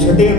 6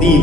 3।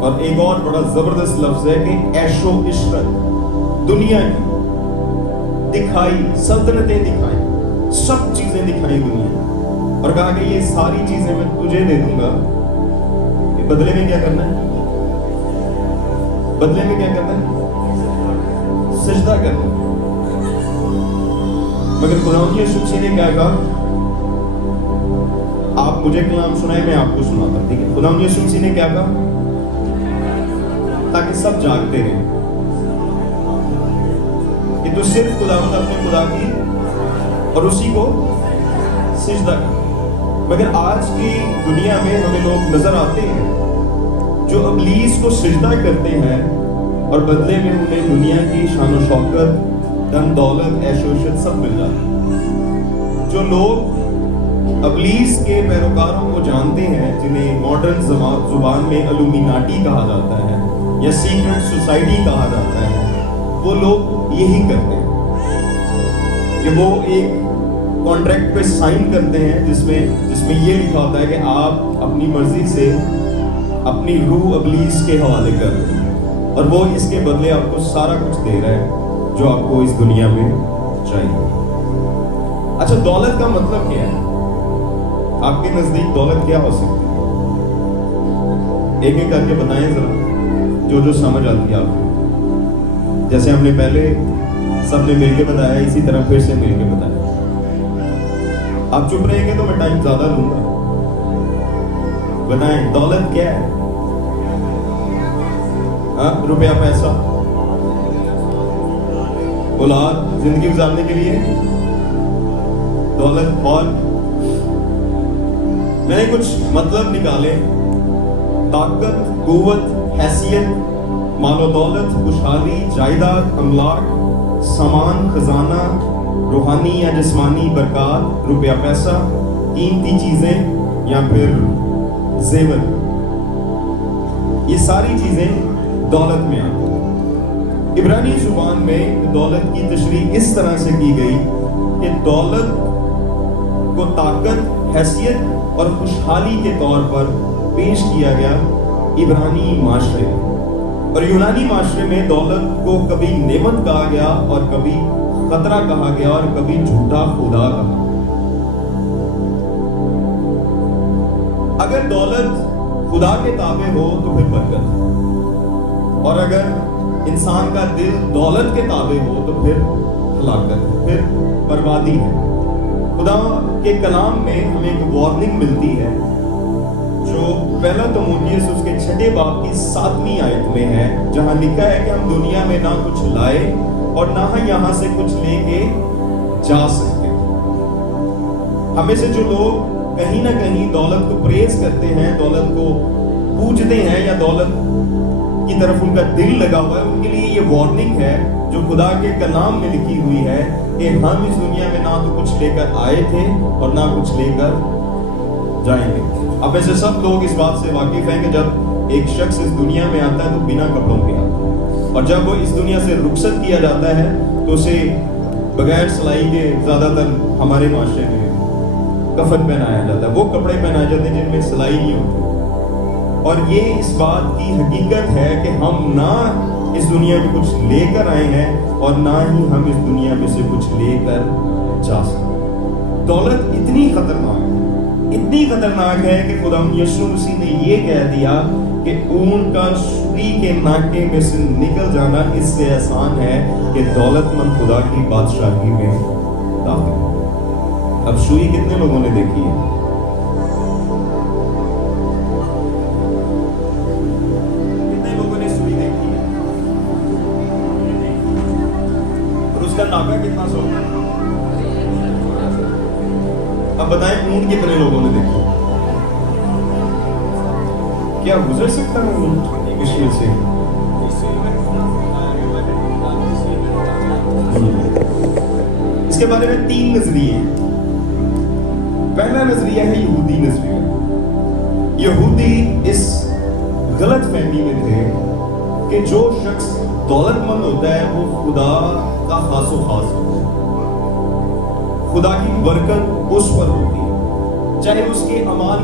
اور ایک اور بڑا زبردست لفظ ہے کہ عیشو عشرت، دنیا کی دکھائی، سلطنتیں دکھائی، سب چیزیں دکھائی دنیا، اور کہا کہ یہ ساری چیزیں میں تجھے دے دوں گا، بدلے میں کیا کرنا ہے؟ بدلے میں کیا کرنا ہے؟ سجدہ کرنا ہے۔ مگر خداوند یسوع مسیح نے کیا کہا؟ آپ مجھے کلام سنائیں، میں آپ کو سناتا ہوں، ٹھیک ہے؟ خداوند یسوع مسیح نے کیا کہا؟ تاکہ سب جاگتے رہیں کہ تو صرف خداوند اپنے خدا کی اور اسی کو سجدہ کر۔ مگر آج کی دنیا میں ہمیں لوگ نظر آتے ہیں جو ابلیس کو سجدہ کرتے ہیں اور بدلے میں انہیں دنیا کی شان و شوکت، دھن دولت، عیش و عشرت سب مل جاتا ہے۔ جو لوگ ابلیس کے پیروکاروں کو جانتے ہیں، جنہیں ماڈرن زبان میں الومیناٹی کہا جاتا ہے یا سیکرٹ سوسائٹی کہا جاتا ہے، وہ لوگ یہی کرتے ہیں کہ وہ ایک کانٹریکٹ پہ سائن کرتے ہیں جس میں یہ لکھا ہوتا ہے کہ آپ اپنی مرضی سے اپنی روح ابلیس کے حوالے کر رہے ہیں اور وہ اس کے بدلے آپ کو سارا کچھ دے رہا ہے جو آپ کو اس دنیا میں چاہیے۔ اچھا، دولت کا مطلب کیا ہے؟ آپ کے نزدیک دولت کیا ہو سکتی ہے؟ ایک ایک کر کے بتائیں ذرا، جو سمجھ آتی ہے آپ کو۔ جیسے ہم نے پہلے سب نے مل کے بتایا، اسی طرح پھر سے مل کے بتایا۔ آپ چپ رہیں گے تو میں ٹائم زیادہ لوں گا۔ بتائیں دولت کیا ہے؟ ہاں، روپیہ، پیسہ، اولاد، زندگی گزارنے کے لیے دولت۔ اور میں نے کچھ مطلب نکالے: طاقت، قوت، حیثیت، مال و دولت، خوشحالی، جائیداد، املاک، سامان، خزانہ، روحانی یا جسمانی برکات، روپیہ، پیسہ، قیمتی چیزیں یا پھر زیور، یہ ساری چیزیں دولت میں آتی ہیں۔ عبرانی زبان میں دولت کی تشریح اس طرح سے کی گئی کہ دولت کو طاقت، حیثیت اور خوشحالی کے طور پر پیش کیا گیا عبرانی معاشرے میں، اور یونانی معاشرے میں دولت کو کبھی نعمت کہا گیا اور کبھی خطرہ کہا گیا اور کبھی جھوٹا خدا کہا۔ اگر دولت خدا کے تابع ہو تو پھر برکت، اور اگر انسان کا دل دولت کے تابع ہو تو پھر ہلاکت، پھر بربادی ہے۔ خدا کے کلام میں ہمیں ایک وارننگ ملتی ہے جو پہلا تموتھیوس اس کے 6 باب کی 7ویں آیت میں ہے، جہاں لکھا ہے کہ ہم دنیا میں نہ کچھ لائے اور نہ یہاں سے کچھ لے کے جا سکتے۔ ہمیں سے جو لوگ کہیں نہ کہیں دولت کو پریز کرتے ہیں، دولت کو پوجتے ہیں یا دولت کی طرف ان کا دل لگا ہوا ہے، ان کے لیے یہ وارننگ ہے جو خدا کے کلام میں لکھی ہوئی ہے کہ ہم اس دنیا میں نہ تو کچھ لے کر آئے تھے اور نہ کچھ لے کر جائیں گے۔ اب ایسے سب لوگ اس بات سے واقف ہیں کہ جب ایک شخص اس دنیا میں آتا ہے تو بنا کپڑوں کے آتا ہے، اور جب وہ اس دنیا سے رخصت کیا جاتا ہے تو اسے بغیر سلائی کے زیادہ تر ہمارے معاشرے میں کفن پہنایا جاتا ہے، وہ کپڑے پہنائے جاتے ہیں جن میں سلائی نہیں ہوتی۔ اور یہ اس بات کی حقیقت ہے کہ ہم نہ اس دنیا میں کچھ لے کر آئے ہیں اور نہ ہی ہم اس دنیا میں سے کچھ لے کر جا سکتے۔ دولت اتنی خطرناک ہے کہ خدا یسوع مسیح نے یہ کہہ دیا کہ اون کا سوئی کے ناکے میں سے نکل جانا اس سے آسان ہے کہ دولت مند خدا کی بادشاہی میں داخل۔ اب سوئی کتنے لوگوں نے دیکھی ہے؟ کتنے لوگوں نے سوئی دیکھی ہے؟ اور اس کا ناکا کتنا سو؟ اب بتائیں اونٹ کتنے لوگوں نے دیکھا؟ کیا گزر سکتا ہے اونٹ مشکل سے؟ اس کے بارے میں 3 نظریے ہیں۔ پہلا نظریہ ہے یہودی نظریہ۔ یہودی اس غلط فہمی میں تھے کہ جو شخص دولت مند ہوتا ہے وہ خدا کا خاص و خاص ہوتا ہے، خدا کی برکت اس پر ہوتی ہے، چاہے اس کے اعمال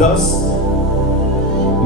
10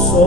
100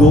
2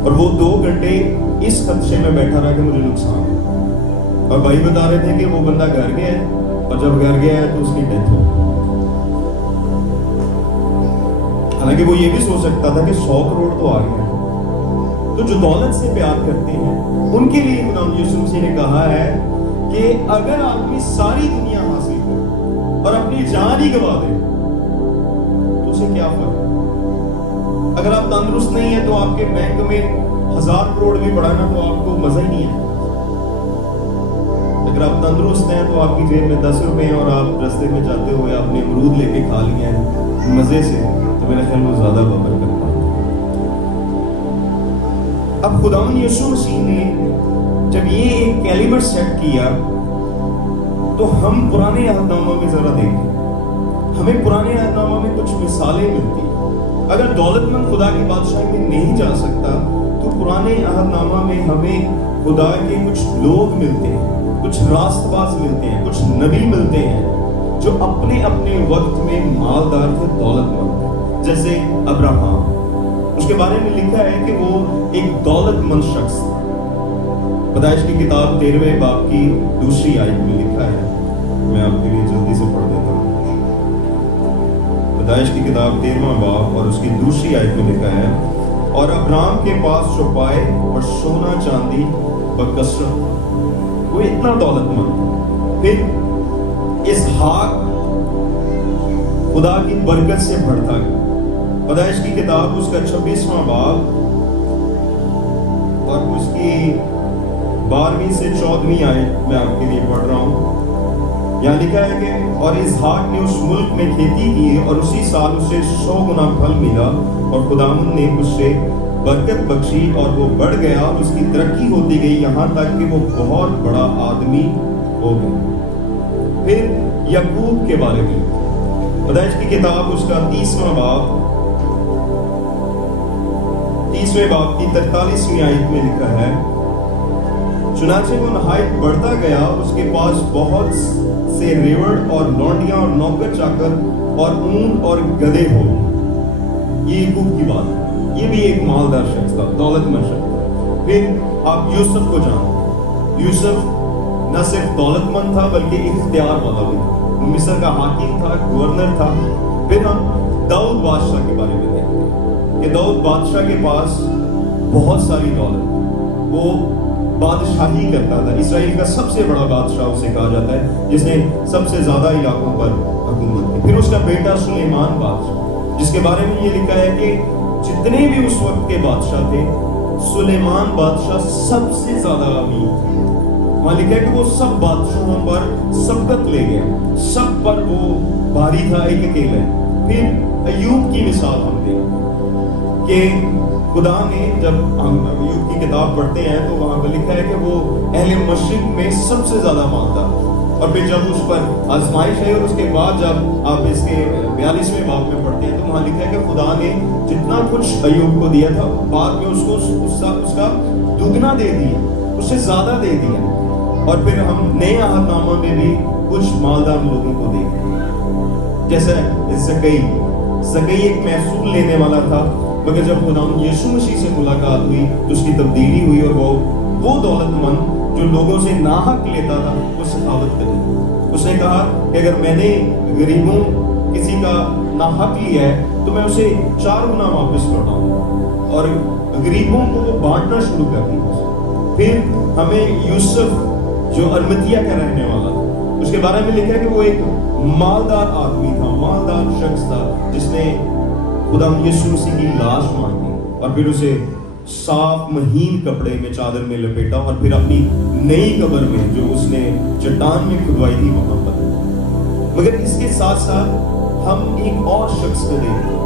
اور وہ 2 گھنٹے اس خدشے میں بیٹھا رہا کہ مجھے نقصان ہے. اور بھائی بتا رہے تھے کہ وہ بندہ گھر گیا ہے اور جب گھر گیا ہے تو اس کی ڈیتھ ہو. حالانکہ وہ یہ بھی سوچ سکتا تھا کہ 100 کروڑ تو آ گیا. تو جو دولت سے پیار کرتے ہیں ان کے لیے خدا یسوع مسیح نے کہا ہے کہ اگر آدمی ساری دنیا حاصل کرے اور اپنی جان ہی گوا دے تو اسے کیا فرق. اگر آپ تندرست نہیں ہیں تو آپ کے بینک میں 1000 کروڑ بھی پڑا نا تو آپ کو مزہ ہی نہیں ہے. اگر آپ تندرست ہیں تو آپ کی جیب میں 10 روپے ہیں اور آپ رستے میں جاتے ہوئے آپ نے امرود لے کے کھا لیے ہیں مزے سے, تو میرا خیال وہ زیادہ ببر کرتا ہے. اب خداوند یسوع مسیح نے جب یہ ایک کیلیبر سیٹ کیا تو ہم پرانے عہد نامہ میں ذرا دیکھیں. ہمیں پرانے عہد نامہ میں کچھ مثالیں ملتی. اگر دولت مند خدا کی بادشاہی میں نہیں جا سکتا تو پرانے عہد نامہ میں ہمیں خدا کے کچھ لوگ ملتے ہیں, کچھ راست باز ملتے ہیں, کچھ نبی ملتے ہیں جو اپنے اپنے وقت میں مالدار تھے, دولت مند. جیسے ابراہم, اس کے بارے میں لکھا ہے کہ وہ ایک دولت مند شخص تھا. پیدائش کی کتاب 13ویں باب کی 2 آیت میں لکھا ہے, میں آپ کے لیے جلدی سے پڑھ دیتا ہوں. پیدائش کی کتاب 13واں باب اور اس کی 2 آیت میں لکھا ہے, اور ابراہم کے پاس چوپائے اور سونا چاندی بکثرت, وہ اتنا دولت مند. پھر اسحاق خدا کی برکت سے بڑھتا گیا. پیدائش کی کتاب اس کا 26واں باب اور اس کی 12ویں سے 14ویں آیت میں آپ کے لیے پڑھ رہا ہوں. یہاں لکھا ہے کہ اور اسحاق نے اس ملک میں کھیتی کی اور اسی سال اسے 100 گنا پھل ملا, اور خداوند نے اس سے برکت بخشی اور وہ بڑھ گیا اور اس کی ترقی ہوتی گئی یہاں تک کہ وہ بہت بڑا آدمی ہو گیا. پھر یعقوب کے بارے میں پیدائش کی کتاب اس کا 30واں باب 30ویں باب کی 43ویں آیت میں لکھا ہے, چنانچہ وہ نہایت بڑھتا گیا, اس کے پاس بہت سے ریوڑ اور لونڈیاں اور نوکر چاکر اور اونٹ اور گدھے ہو. یہ یعقوب کی بات ہے, یہ بھی ایک مالدار شخص تھا, دولت مند شخص. پھر آپ یوسف کو جانتے. یوسف نہ صرف دولت مند تھا بلکہ اختیار والا بھی تھا. مصر کا حاکم تھا, گورنر تھا. پھر ہم داؤد بادشاہ کے بارے میں دیکھتے ہیں کہ داؤد بادشاہ کے پاس بہت ساری دولت, وہ بادشاہی کرتا تھا. اسرائیل کا سب سے بڑا بادشاہ اسے کہا جاتا ہے, جس نے سب سے زیادہ علاقوں پر حکومت کی. پھر اس کا بیٹا سلیمان بادشاہ, جس کے بارے میں یہ لکھا ہے کہ جتنے بھی اس وقت کے بادشاہ تھے, سلیمان بادشاہ سب سے زیادہ امیر تھا. وہاں لکھا ہے کہ وہ سب بادشاہوں پر سبقت لے گیا, سب پر وہ بھاری تھا ایک اکیلے. پھر ایوب کی مثال ہم دیکھیں کہ خدا نے, جب ہم ایوب کی کتاب پڑھتے ہیں تو وہاں پر لکھا ہے کہ وہ اہل مشرق میں سب سے زیادہ مالدار. اور پھر جب اس پر آزمائش ہے اور اس کے بعد جب آپ اس کے 42ویں باب میں پڑھتے ہیں تو وہاں لکھا ہے کہ خدا نے جتنا کچھ ایوب کو دیا تھا بعد میں اس کو اس کا دگنا دے دیا, اس سے زیادہ دے دیا. اور پھر ہم نئے عہد نامہ میں بھی کچھ مالدار لوگوں کو دیکھیں, جیسے زکئی ایک محصول لینے والا تھا, مگر جب خداوند یسوع مسیح سے ملاقات ہوئی تو اس کی تبدیلی ہوئی, اور وہ دولت مند جو لوگوں سے ناحق لیتا تھا وہ سخاوت کری. اس نے کہا کہ اگر میں نے غریبوں کسی کا ناحق لیا ہے تو میں اسے 4 گنا واپس لوٹاؤں, اور غریبوں کو وہ بانٹنا شروع کر دیا. پھر ہمیں یوسف جو ارمتیہ کا رہنے والا تھا, اس کے بارے میں لکھا ہے کہ وہ ایک مالدار آدمی تھا, مالدار شخص تھا, جس نے خدا یسوع مسیح کی لاش مانگی اور پھر اسے صاف مہین کپڑے میں چادر میں لپیٹا, اور پھر اپنی نئی قبر میں جو اس نے چٹان میں کھدوائی تھی وہاں پر. مگر اس کے ساتھ ساتھ ہم ایک اور شخص کو دیکھتے ہیں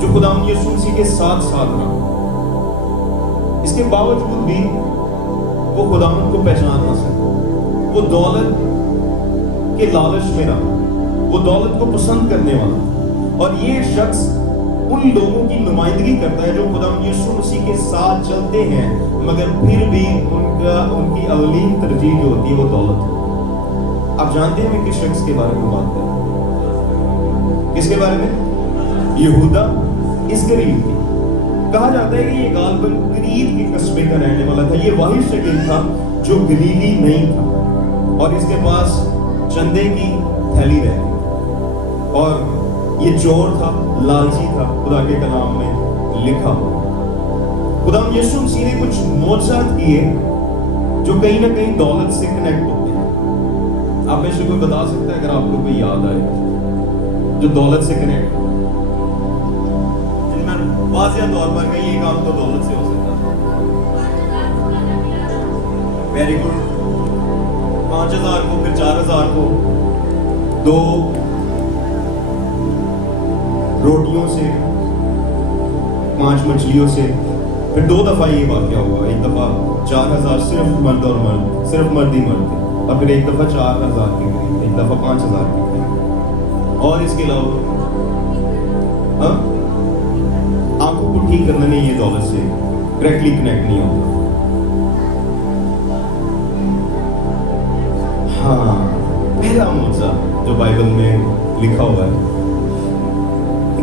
جو خدا یسوع مسیح کے ساتھ رہا. اس کے باوجود بھی وہ خداوند کو پہچان نہ سکا. وہ دولت کے لالچ میں رہا, وہ دولت کو پسند کرنے والا. اور یہ شخص ان لوگوں کی نمائندگی کرتا ہے جو خداوند یسوع مسیح کے ساتھ چلتے ہیں, مگر پھر بھی ان کی اولین ترجیح جو ہوتی ہے وہ دولت ہے. آپ جانتے ہیں میں کس شخص کے بارے میں بات کر رہا ہوں؟ کس کے بارے میں؟ یہودا اسکریوتی. کہا جاتا ہے کہ یہ غالباً کریت کے قصبے کا رہنے والا تھا. یہ واحد شکیل تھا جو گلیلی نہیں تھا, اور اس کے پاس چندے کی تھیلی رہتی, اور یہ چور تھا, لالچی تھا, خدا کے کلام میں لکھا. خدا یسوع مسیح نے کچھ معجزات کیے جو کہیں نہ کہیں دولت سے کنیکٹ ہوتے ہیں. آپ میں سے کوئی بتا سکتا ہے اگر آپ کو کوئی یاد آئے جو دولت سے کنیکٹ ہو, جن میں واضح طور پر کہ یہ کام تو دولت سے ہو سکتا تھا. Very good. 5,000 کو, پھر 4,000 کو, 2 روٹیوں سے, 5 مچھلیوں سے. پھر 2 دفعہ یہ واقعہ ہوا. ایک دفعہ 4,000 صرف مرد اور مرد, صرف مرد ہی مرد تھے, اور پھر ایک دفعہ 4,000 کے قریب, ایک دفعہ 5,000 کے قریب. اور اس کے علاوہ آنکھوں کو ٹھیک کرنا نہیں, یہ دولت سے ڈائریکٹلی کنیکٹ نہیں ہوتا. ہاں, پہلا معجزہ جو بائبل میں لکھا ہوا ہے,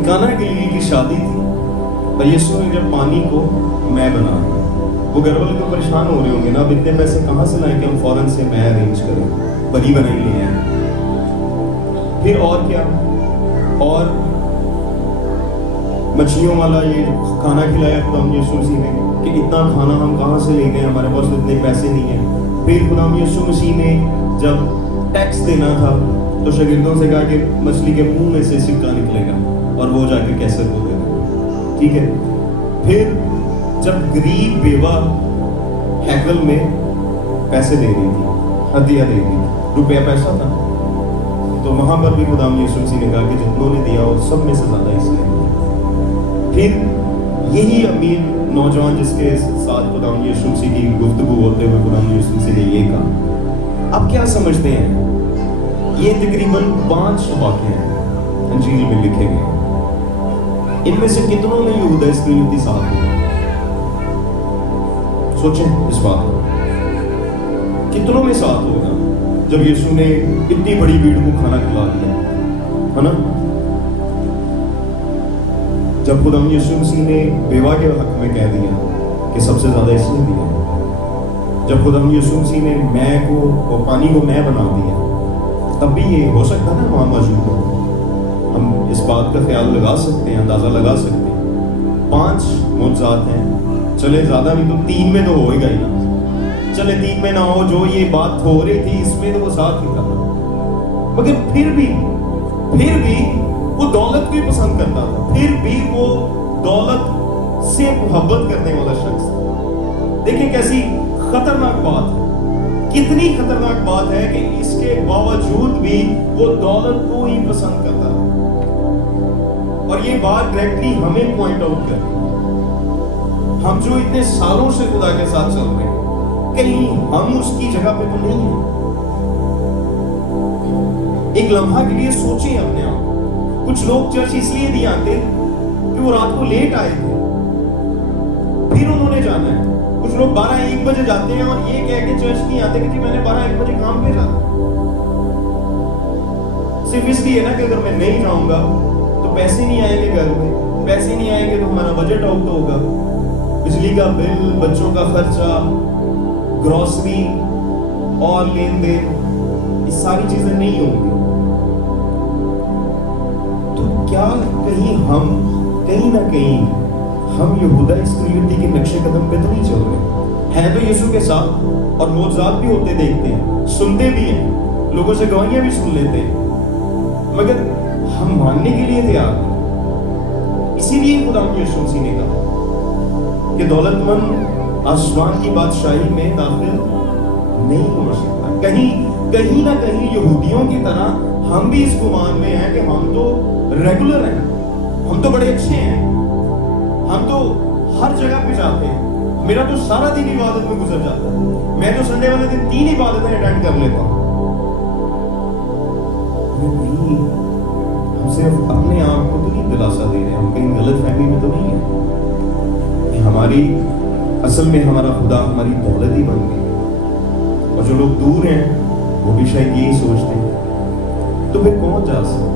کانا گلیلی کی شادی تھی, اور یسوع نے جب پانی کو میں بنا, وہ گھر والے تو پریشان ہو رہے ہوں گے نا, اب اتنے پیسے کہاں سے لائیں کہ ہم فوراً سے میں ارینج کریں, بری بنائی لے آئیں. پھر اور کیا, اور مچھلیوں والا یہ کھانا کھلایا خدا یسوع مسیح نے کہ اتنا کھانا ہم کہاں سے لے گئے, ہمارے پاس اتنے پیسے نہیں ہیں. پھر خدا یسوع مسیح نے جب ٹیکس دینا تھا تو شاگردوں سے کہا کہ مچھلی کے منہ میں سے سکہ نکلے گا, اور وہ جا کے کیسر کو دے گا. ٹھیک ہے. پھر جب غریب بیوہ ہیکل میں پیسے دے رہی تھی, ہدیہ دے رہی تھی, روپیہ پیسہ تھا, تو وہاں پر بھی خدا یسوع مسیح نے کہا کہ جتنوں نے دیا وہ سب میں سے زیادہ اس نے. پھر یہی امیر نوجوان جس کے ساتھ خدا یسوع مسیح کی گفتگو ہوتے ہوئے خدا یسوع مسیح نے یہ کہا. آپ کیا سمجھتے ہیں, یہ تقریباً 5 واقعے ہیں انجیل میں لکھے گئے, ان میں سے کتنوں میں یہودا اسکریوتی ساتھ ہوگا؟ سوچیں اس بات کو, کتنوں میں ساتھ ہوگا جب یسوع نے اتنی بڑی بھیڑ کو کھانا کھلا دیا, ہے نا؟ جب خدا یسوع مسیح نے بیوہ کے حق میں کہہ دیا کہ سب سے زیادہ اس نے دیا, جب خدا یسوع مسیح نے میں کو, پانی کو میں بنا دیا, تب بھی یہ ہو سکتا ہے نا وہاں موجود ہو. ہم اس بات کا خیال لگا سکتے ہیں, اندازہ لگا سکتے ہیں. 5 معجزات ہیں, چلے زیادہ بھی تو 3 میں تو ہو ہی گئی نا, چلے 3 میں نہ ہو, جو یہ بات ہو رہی تھی اس میں تو وہ ساتھ ہی تھا. مگر پھر بھی وہ دولت کو ہی پسند کرتا تھا, پھر بھی وہ دولت سے محبت کرنے والا شخص تھا. دیکھیں کیسی خطرناک بات ہے, کتنی خطرناک بات ہے کہ اس کے باوجود بھی وہ دولت کو ہی پسند کرتا ہے. اور یہ بات ڈائریکٹلی ہمیں پوائنٹ آؤٹ کرتی ہے. ہم جو اتنے سالوں سے خدا کے ساتھ چل رہے ہیں, کہیں ہم اس کی جگہ پہ تو نہیں ہیں. ایک لمحہ کے لیے سوچیں اپنے آپ. کچھ لوگ چرچ اس لیے نہیں آتے کہ وہ رات کو لیٹ آئے تھے, پھر انہوں نے جانا ہے. کچھ لوگ 12-1 بجے جاتے ہیں اور یہ کہہ کے چرچ نہیں آتے کہ جی میں نے 12-1 بجے کام پہ جانا. صرف اس لیے نا کہ اگر میں نہیں جاؤں گا تو پیسے نہیں آئیں گے گھر میں, پیسے نہیں آئیں گے تو ہمارا بجٹ آؤٹ ہوگا, بجلی کا بل, بچوں کا خرچہ, گروسری اور لین دین, یہ ساری چیزیں نہیں ہوں گی. تو کیا کہیں نہ کہیں ہم یہودا اسکریوتی کے نقشے قدم پہ تو نہیں چل رہے ہیں؟ تو یسوع کے ساتھ اور معجزات بھی ہوتے دیکھتے ہیں, سنتے بھی ہیں, لوگوں سے گواہیاں بھی سن لیتے ہیں, مگر ہم ماننے کے لیے تیار نہیں. اسی لیے خدا یسوع مسیح نے کہا کہ دولت مند آسمان کی بادشاہی میں داخل نہیں ہو سکتا. کہیں نہ کہیں یہودیوں کی طرح ہم بھی اس گمان میں ہیں کہ ہم تو ریگولر ہیں, ہم تو بڑے اچھے ہیں, ہم تو ہر جگہ پہ جاتے ہیں, میرا تو سارا دن عبادت میں گزر جاتا ہے, میں تو سنڈے والے دن 3 عبادتیں اٹینڈ کر لیتا ہوں. نہیں, ہم صرف اپنے آپ کو تو نہیں دلاسا دے رہے, ہم کہیں غلط فہمی میں تو نہیں ہیں. ہماری اصل میں ہمارا خدا ہماری دولت ہی بن گئی, اور جو لوگ دور ہیں وہ بھی شاید یہی سوچتے ہیں. تو پھر کون جا سکتا؟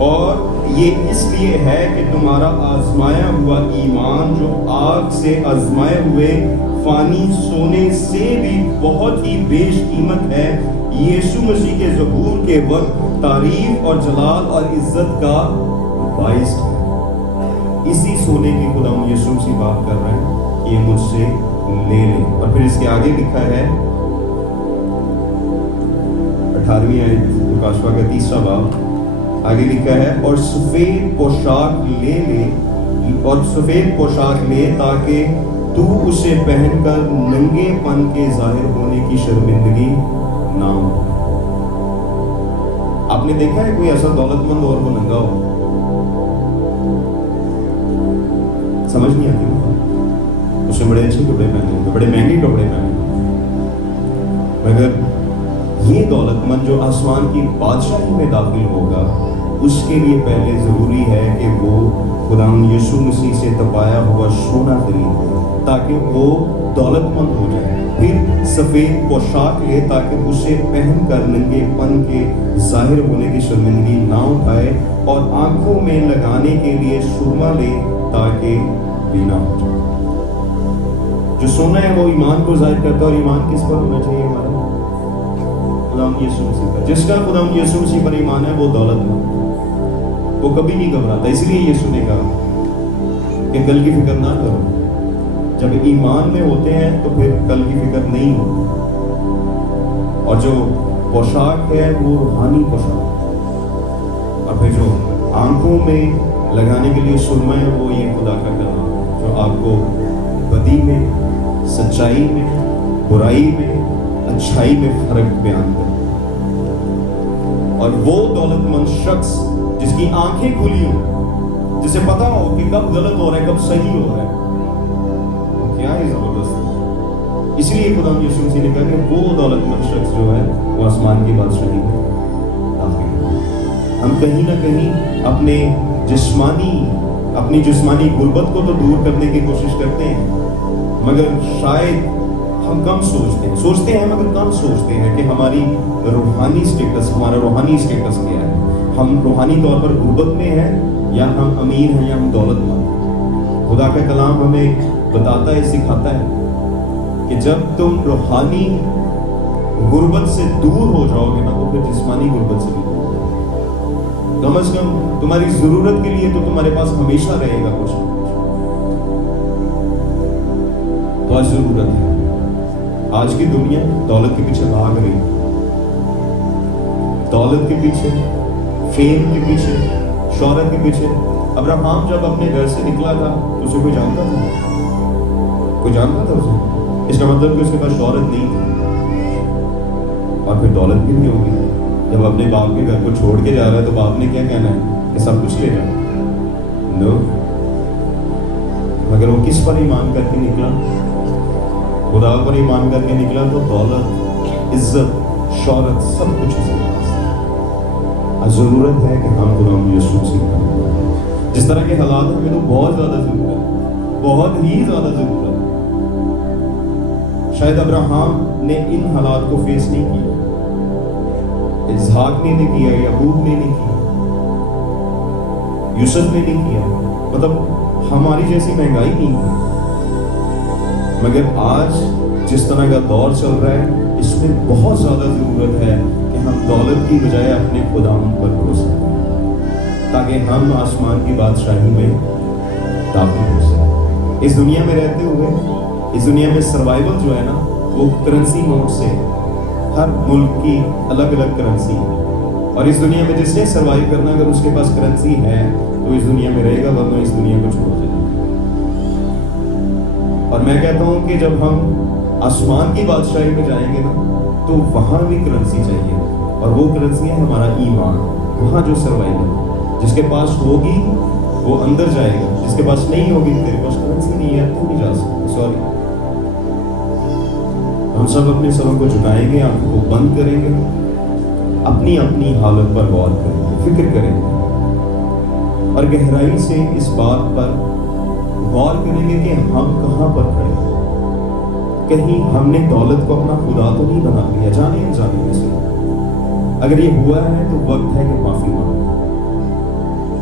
اور یہ اس لیے ہے کہ تمہارا آزمایا ہوا ایمان جو آگ سے آزمائے ہوئے فانی سونے سے بھی بہت ہی بیش قیمت ہے، یسوع مسیح کے ظہور کے وقت تعریف اور جلال اور عزت کا باعث ہے۔ اسی سونے کی خدا یسوع مسیح بات کر رہے ہیں کہ یہ مجھ سے لے لیں۔ اور پھر اس کے آگے لکھا ہے 18ویں آیت مکاشفہ کا 3 باب، آگے لکھا ہے اور سفید پوشاک لے تاکہ تو اسے پہن کر ننگے پن کے ظاہر ہونے کی شرمندگی نہ ہو۔ آپ نے دیکھا ہے کوئی ایسا دولت مند اور وہ ننگا ہو؟ سمجھ نہیں آتی، اسے بڑے اچھے کپڑے پہنے ہوتے، بڑے مہنگے کپڑے پہنے ہوتے، مگر یہ دولت مند جو آسمان کی بادشاہی میں داخل ہوگا، اس کے لیے پہلے ضروری ہے کہ وہ خداوند یسوع مسیح سے تپایا ہوا سونا خرید تاکہ وہ دولت مند ہو جائے، پھر سفید پوشاک لے تاکہ اسے پہن کر ننگے پن کے ظاہر ہونے کی شرمندگی نہ اٹھائے، اور آنکھوں میں لگانے کے لیے سرما لے تاکہ بینا ہو جائے۔ جو سونا ہے وہ ایمان کو ظاہر کرتا ہے، اور ایمان کس پر ہونا چاہیے؟ ہمارا خداوند یسوع مسیح پر۔ جس کا خداوند یسوع مسیح پر ایمان ہے وہ دولت مند، وہ کبھی نہیں گھبراتا۔ اس لیے یسوع نے کہا کہ کل کی فکر نہ کرو۔ جب ایمان میں ہوتے ہیں تو پھر کل کی فکر نہیں ہوتی۔ اور جو پوشاک ہے وہ روحانی پوشاک، اور پھر جو آنکھوں میں لگانے کے لیے سرما ہے وہ یہ خدا کا کلام ہے جو آپ کو بدی میں، سچائی میں، برائی میں، اچھائی میں فرق بیان کرے۔ اور وہ دولت مند شخص جس کی آنکھیں کھلی ہوں، جسے پتا ہو کہ کب غلط ہو رہا ہے کب صحیح ہو رہا ہے، کیا ہے زبردست۔ اس لیے خدا یسوع مسیح نے کہا کہ وہ دولت مند شخص جو ہے وہ آسمان کی بادشاہی میں داخل ہے۔ ہم کہیں نہ کہیں اپنی جسمانی غربت کو تو دور کرنے کی کوشش کرتے ہیں، مگر شاید ہم کم سوچتے ہیں مگر کم سوچتے ہیں کہ ہماری روحانی سٹیٹس، ہمارا روحانی سٹیٹس کیا ہے۔ ہم روحانی طور پر غربت میں ہیں، یا ہم امیر ہیں، یا ہم دولت مند۔ خدا کا کلام ہمیں بتاتا ہے، سکھاتا ہے کہ جب تم روحانی غربت سے دور ہو جاؤ گے نا تو پھر جسمانی غربت سے بھی دور ہو جاؤ گے۔ کم از کم تمہاری ضرورت کے لیے تو تمہارے پاس ہمیشہ رہے گا کچھ۔ تو آج ضرورت ہے، آج کی دنیا دولت کے پیچھے بھاگ رہی ہے، دولت کے پیچھے، فیم کے پیچھے، شہرت کے پیچھے۔ ابراہیم جب اپنے گھر سے نکلا تھا تو اسے کوئی جانتا تھا؟ کوئی جانتا تھا اسے؟ اس کا مطلب کہ اس کے پاس شہرت نہیں تھی، اور پھر دولت بھی نہیں ہوگی۔ جب اپنے باپ کے گھر کو چھوڑ کے جا رہا ہے تو باپ نے کیا کہنا ہے کہ سب کچھ لے جاؤ؟ نو، مگر وہ کس پر ایمان کر کے نکلا؟ خدا پر ایمان کر کے نکلا، تو دولت، عزت، شہرت سب کچھ اس کے پاس ہے۔ ضرورت ہے کہ ہم خدا یسوع سے کریں۔ جس طرح کے حالات ہمیں تو بہت زیادہ ضرورت ہے، بہت ہی زیادہ ضرورت ہے۔ شاید ابراہیم نے ان حالات کو فیس نہیں کیا، اسحاق نے نہیں کیا، یعقوب نے نہیں کیا، یوسف نے نہیں کیا، مطلب ہماری جیسی مہنگائی نہیں کی۔ مگر آج جس طرح کا دور چل رہا ہے، اس میں بہت زیادہ ضرورت ہے کہ ہم دولت کی بجائے اپنے خداوند پر بھروسہ کریں، تاکہ ہم آسمان کی بادشاہی میں داخل ہو سکیں۔ اس دنیا میں رہتے ہوئے، اس دنیا میں سروائیول جو ہے نا، وہ کرنسی نوٹ سے، ہر ملک کی الگ الگ کرنسی ہے، اور اس دنیا میں جس نے سروائیو کرنا، اگر اس کے پاس کرنسی ہے تو اس دنیا میں رہے گا، ورنہ اس دنیا کو چھوڑ دے گا۔ اور میں کہتا ہوں کہ جب ہم آسمان کی بادشاہی میں جائیں گے نا تو وہاں بھی کرنسی چاہیے، اور وہ کرنسی ہے ہمارا ایمان۔ وہاں جو سروائیو ہے، جس کے پاس ہوگی وہ اندر جائے گا، جس کے پاس نہیں ہوگی، تیرے پاس کرنسی نہیں ہے تو نہیں جا سکتے، سوری۔ ہم سب اپنے سروں کو جھکائیں گے، آنکھوں کو بند کریں گے، اپنی اپنی حالت پر غور کریں گے، فکر کریں گے، اور گہرائی سے اس بات پر غور کریں گے کہ ہم کہاں پر کھڑے ہیں۔ کہیں ہم نے دولت کو اپنا خدا تو نہیں بنا لیا، جانے انجانے میں سے؟ اگر یہ ہوا ہے تو وقت ہے کہ معافی مانگیں،